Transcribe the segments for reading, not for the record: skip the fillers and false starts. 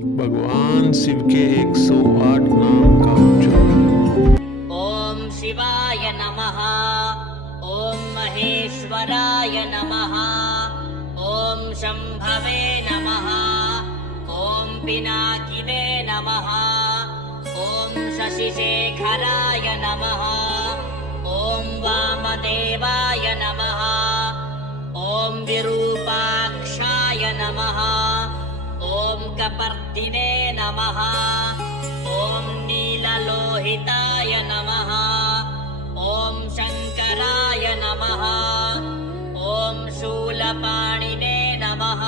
भगवान शिव के 108 नाम का उच्चारण। ओम शिवाय नमः। ओम महेश्वराय नमः। ओम शंभवे नमः। ओम पिनाकिने नमः। ओम शशिशेखराय नमः। ओम वामदेवाय नमः। ओम विरूपाक्षाय नमः। ओम कपर्दिने नमः। ओम नीललोहिताय नमः। ओम शंकराय नमः। ओम शूलपाणिने नमः।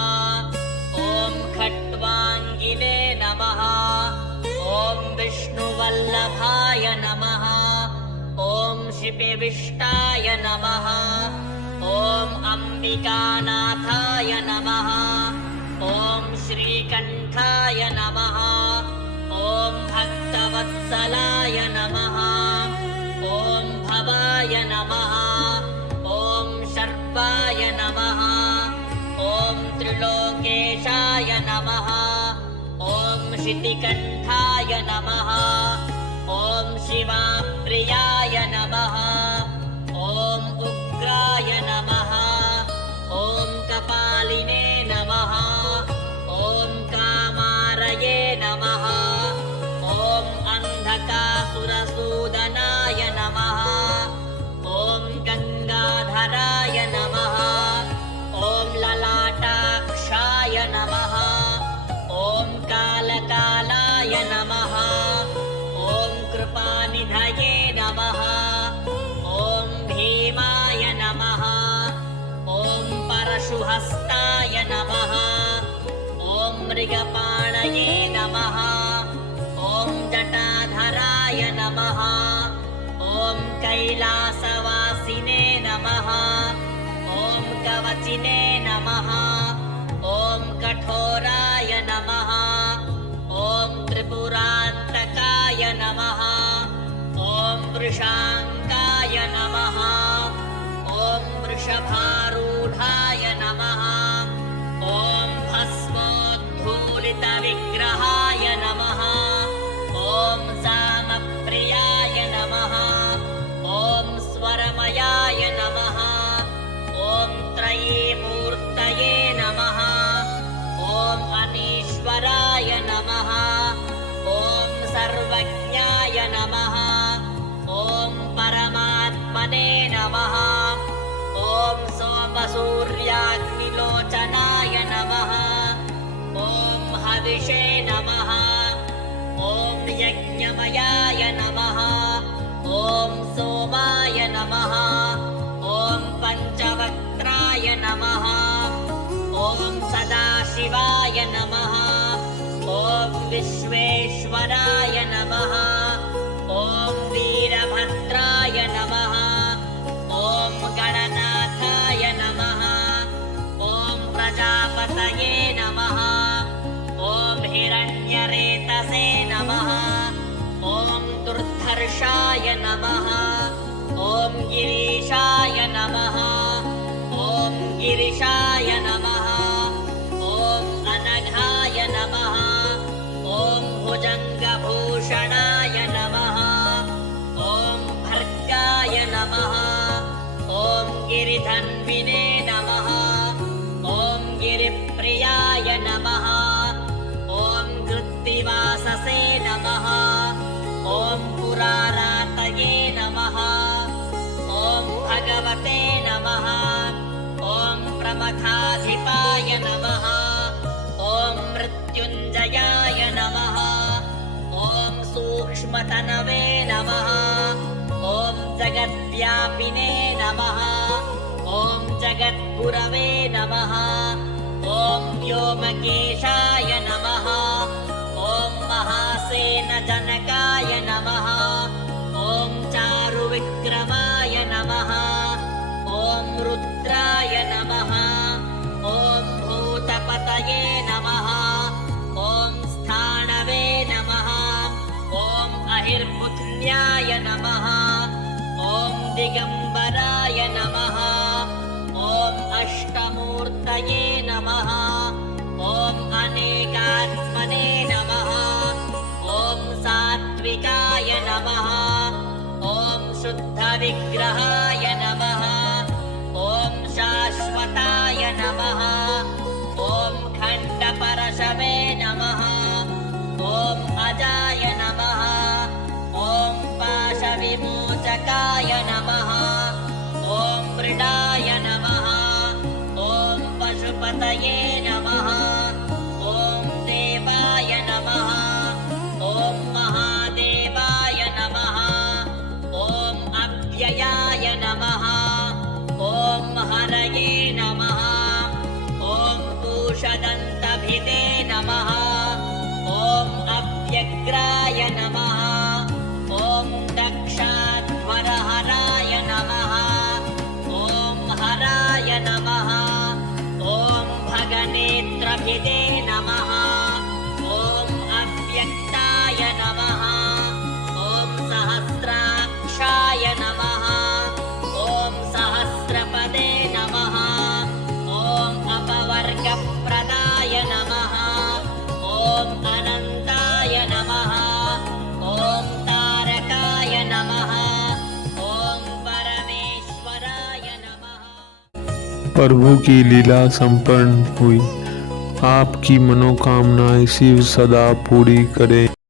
ओम खट्वांगिने नमः। ओम विष्णुवल्लभाय नमः। ओम शिपिविष्टाय नमः। ओम अंबिकानाथाय नमः। ओम श्रीकंठाय नमः। ओम भक्तवत्सलाय नमः। ओम भवाय नमः। ओम शर्वाय नमः। ओम त्रिलोकेशाय नमः। ओम शितिकंठाय नमः। ओम शिवाप्रियाय नमः। ओम उग्राय नमः। ओम कपालिने नमः। ओम कामारये नमः। ओम अंधकासुरसूदनाय नमः। ओम गंगाधराय नमः। ओम ललाटाक्षाय नमः। ओम कालकालाय नमः। ओम कृपानिधये नमः। ओम भीमाय नमः। ओम परशुहस्ताय नमः। ओम मृगपाणये नमः। ओम जटाधराय नमः। ओम कैलासवासिने नमः। ओम कवचिने नमः। ओम कठोराय नमः। ओम त्रिपुरान्तकाय नमः। ओम वृषांकाय नमः। ओम वृषभारूढाय नमः। ओम भस्मोद्धूलितविग्रहाय नमः। ओम सामप्रियाय नमः। ओम स्वरमयाय नमः। ओम त्रयीमूर्तये नमः। ओम अनीश्वराय नमः। ओम सर्वज्ञाय नमः। ओम परमात्मने नमः। ओम सोमसूर्याग्निलोचनाय नमः। ओम हविषे नमः। ओम यज्ञमयाय नमः। ओम सोमाय नमः। ओम पंचवक्त्राय नमः। ओम सदाशिवाय नमः। ओम विश्वेश्वराय नमः। ओम वीरभद्राय नमः। ओम गणनाथाय नमः। ओम प्रजापतये नमः। ओम हिरण्यरेतसे नमः। ओम दुर्धर्षाय नमः। ओम गिरीशाय नमः। ओम गिरिशाय नमः। ओम अनघाय नमः। ओम भुजंगभूषणाय नमः। ओम भर्गाय नमः। ओम गिरिधन्विने नमः। ओम गिरिप्रियाय नमः। ओम कृत्तिवाससे नमः। ओम पुरारातये नमः। ओम भगवते नमः। ओम प्रमथाधिपाय नमः। ओम मृत्युञ्जयाय नमः। ओम सूक्ष्मतनवे नमः। ओम जगद्व्यापिने नमः। ओम जगद्गुरवे नमः। ओम व्योमकेशाय नमः। ओम महासेनजनकाय नमः। ओम चारुविक्रमाय नमः। ओम रुद्राय नमः। ओम भूतपतये नमः। ओम स्थाणवे नमः। ओम अहिर्बुध्न्याय नमः। ओम दिगंबराय नमः। ओम अष्टमूर्तये नमः। ओम अनेकात्मने विग्रहाय नमः ॐ शाश्वताय नमः ॐ खण्डपरशवे नमः ॐ अजाय नमः ॐ पाशविमोचकाय नमः ॐ मृडाय नमः ॐ पशुपतये नमः ॐ देवाय नमः ॐ महादेवाय नमः ॐ अव्ययाय नमः ॐ हरये नमः ॐ पूषदन्तभिदे नमः ॐ अव्यग्राय नमः ॐ दक्षाध्वरहराय नमः ॐ हराय नमः ॐ भगनेत्रभिदे नमः ॐ अव्यक्ताय नमः ॐ सहस्राक्षाय नमः ॐ सहस्रपदे नमः ॐ अपवर्गप्रदाय नमः ॐ अनन्ताय नमः ॐ तारकाय नमः ॐ परमेश्वराय नमः। प्रभु की लीला संपन्न हुई। आपकी मनोकामनाएं शिव सदा पूरी करें।